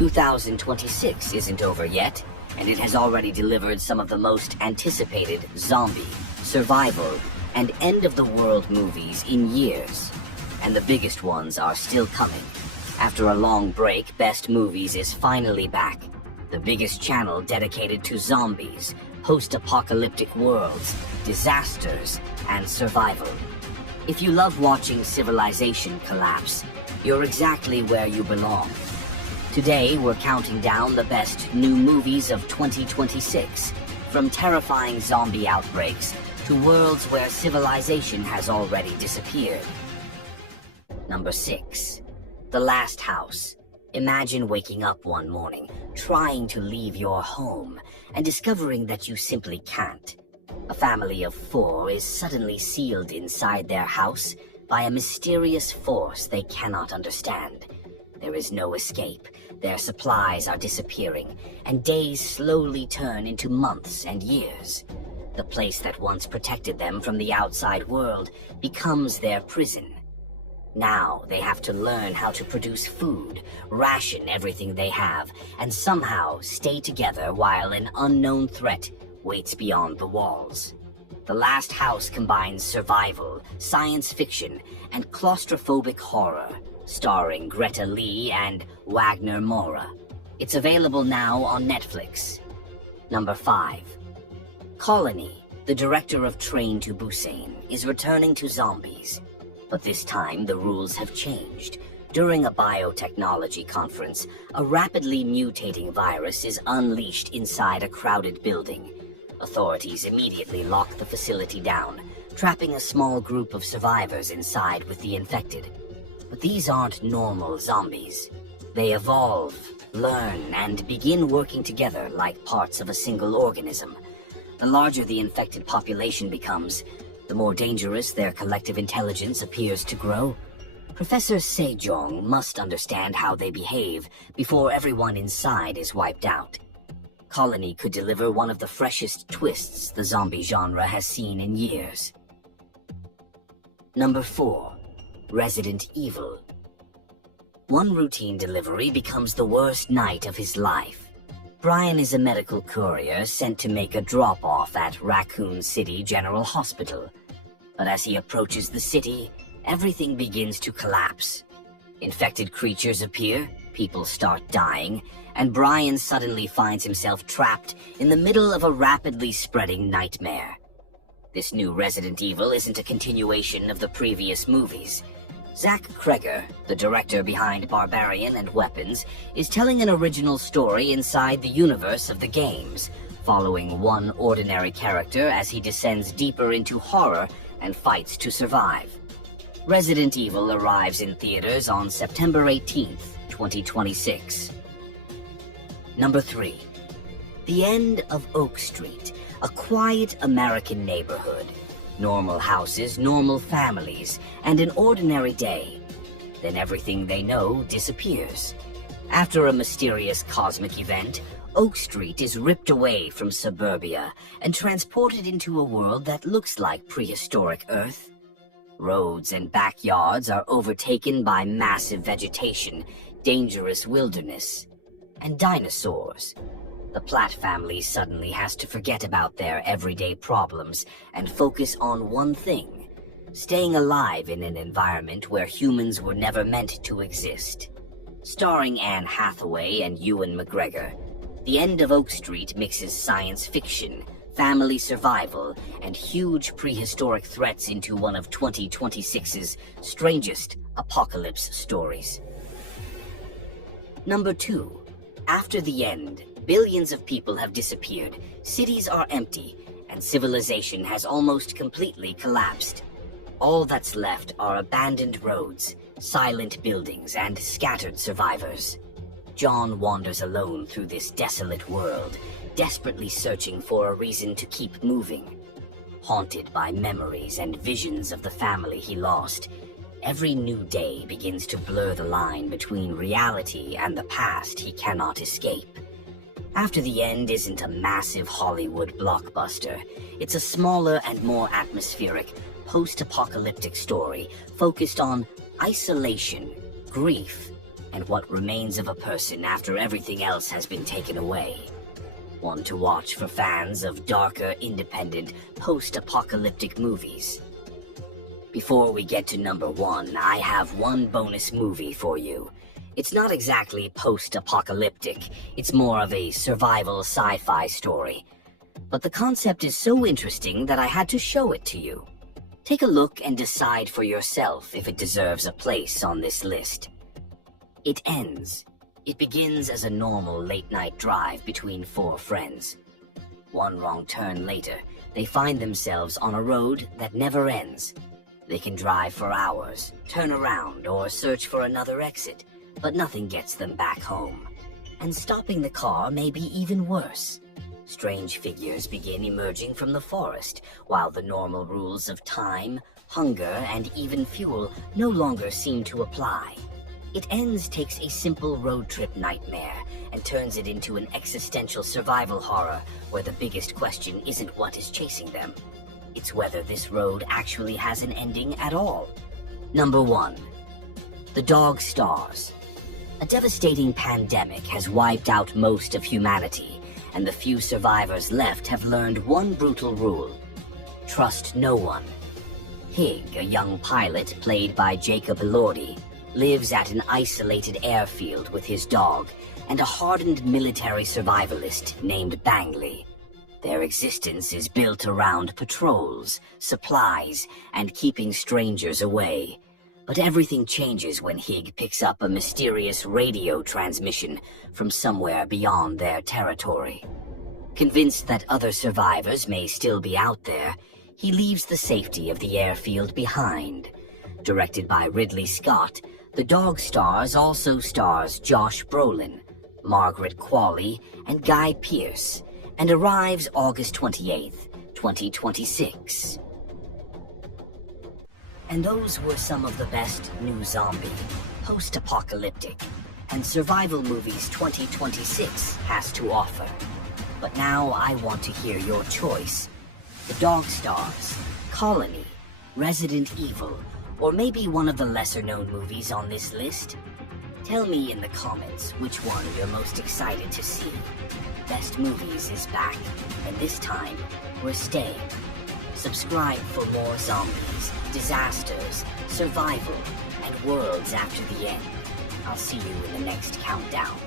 2026 isn't over yet, and it has already delivered some of the most anticipated zombie, survival, and end-of-the-world movies in years. And the biggest ones are still coming. After a long break, Best Movies is finally back. The biggest channel dedicated to zombies, post-apocalyptic worlds, disasters, and survival. If you love watching civilization collapse, you're exactly where you belong. Today, we're counting down the best new movies of 2026, from terrifying zombie outbreaks to worlds where civilization has already disappeared. Number 6. The Last House. Imagine waking up one morning, trying to leave your home, and discovering that you simply can't. A family of 4 is suddenly sealed inside their house by a mysterious force they cannot understand. There is no escape, their supplies are disappearing, and days slowly turn into months and years. The place that once protected them from the outside world becomes their prison. Now they have to learn how to produce food, ration everything they have, and somehow stay together while an unknown threat waits beyond the walls. The Last House combines survival, science fiction, and claustrophobic horror, starring Greta Lee and Wagner Moura. It's available now on Netflix. Number 5. Colony, the director of Train to Busan, is returning to zombies. But this time, the rules have changed. During a biotechnology conference, a rapidly mutating virus is unleashed inside a crowded building. Authorities immediately lock the facility down, trapping a small group of survivors inside with the infected. But these aren't normal zombies. They evolve, learn, and begin working together like parts of a single organism. The larger the infected population becomes, the more dangerous their collective intelligence appears to grow. Professor Sejong must understand how they behave before everyone inside is wiped out. Colony could deliver one of the freshest twists the zombie genre has seen in years. Number 4. Resident Evil. One routine delivery becomes the worst night of his life. Brian is a medical courier sent to make a drop-off at Raccoon City General Hospital. But as he approaches the city, everything begins to collapse. Infected creatures appear, people start dying, and Brian suddenly finds himself trapped in the middle of a rapidly spreading nightmare. This new Resident Evil isn't a continuation of the previous movies. Zach Kreger, the director behind Barbarian and Weapons, is telling an original story inside the universe of the games, following one ordinary character as he descends deeper into horror and fights to survive. Resident Evil arrives in theaters on September 18th, 2026. Number 3. The End of Oak Street, a quiet American neighborhood. Normal houses, normal families, and an ordinary day. Then everything they know disappears. After a mysterious cosmic event, Oak Street is ripped away from suburbia and transported into a world that looks like prehistoric Earth. Roads and backyards are overtaken by massive vegetation, dangerous wilderness, and dinosaurs. The Platt family suddenly has to forget about their everyday problems and focus on one thing: staying alive in an environment where humans were never meant to exist. Starring Anne Hathaway and Ewan McGregor, The End of Oak Street mixes science fiction, family survival, and huge prehistoric threats into one of 2026's strangest apocalypse stories. Number 2. After the end, billions of people have disappeared, cities are empty, and civilization has almost completely collapsed. All that's left are abandoned roads, silent buildings, and scattered survivors. John wanders alone through this desolate world, desperately searching for a reason to keep moving. Haunted by memories and visions of the family he lost, every new day begins to blur the line between reality and the past he cannot escape. After the End isn't a massive Hollywood blockbuster. It's a smaller and more atmospheric, post-apocalyptic story focused on isolation, grief, and what remains of a person after everything else has been taken away. One to watch for fans of darker, independent, post-apocalyptic movies. Before we get to number 1, I have one bonus movie for you. It's not exactly post-apocalyptic, it's more of a survival sci-fi story. But the concept is so interesting that I had to show it to you. Take a look and decide for yourself if it deserves a place on this list. It ends. It begins as a normal late-night drive between 4 friends. One wrong turn later, they find themselves on a road that never ends. They can drive for hours, turn around, or search for another exit, but nothing gets them back home. And stopping the car may be even worse. Strange figures begin emerging from the forest, while the normal rules of time, hunger, and even fuel no longer seem to apply. It Ends takes a simple road trip nightmare and turns it into an existential survival horror where the biggest question isn't what is chasing them. It's whether this road actually has an ending at all. Number 1. The Dog Stars. A devastating pandemic has wiped out most of humanity, and the few survivors left have learned one brutal rule: trust no one. Hig, a young pilot played by Jacob Elordi, lives at an isolated airfield with his dog and a hardened military survivalist named Bangley. Their existence is built around patrols, supplies, and keeping strangers away. But everything changes when Hig picks up a mysterious radio transmission from somewhere beyond their territory. Convinced that other survivors may still be out there, he leaves the safety of the airfield behind. Directed by Ridley Scott, The Dog Stars also stars Josh Brolin, Margaret Qualley, and Guy Pearce, and arrives August 28th, 2026. And those were some of the best new zombie, post-apocalyptic, and survival movies 2026 has to offer. But now I want to hear your choice. The Dog Stars, Colony, Resident Evil, or maybe one of the lesser-known movies on this list? Tell me in the comments which one you're most excited to see. Best Movies is back, and this time, we're staying. Subscribe for more zombies, disasters, survival, and worlds after the end. I'll see you in the next countdown.